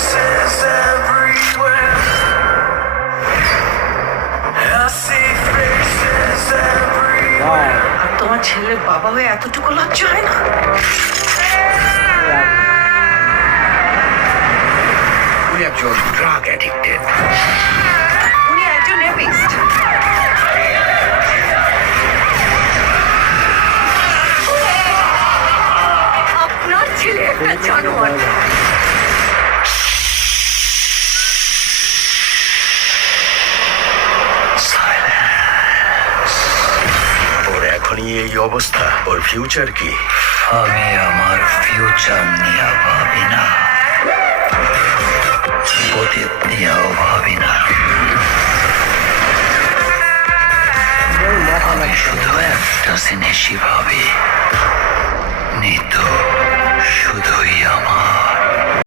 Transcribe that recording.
faces everywhere. I see faces everywhere. আর তোমার ছেলের বাবা হয়ে এতটুকু লজ্জা হয় না? উনি একজন ড্রাগ অ্যাডিক্টেড। উনি একজন রেপিস্ট। আপনার ছেলে একটা জানোয়ার। ওর এখনই এই অবস্থা, ওর ফিউচার কি? আমি আমার ফিউচার নিয়ে ভাবি না।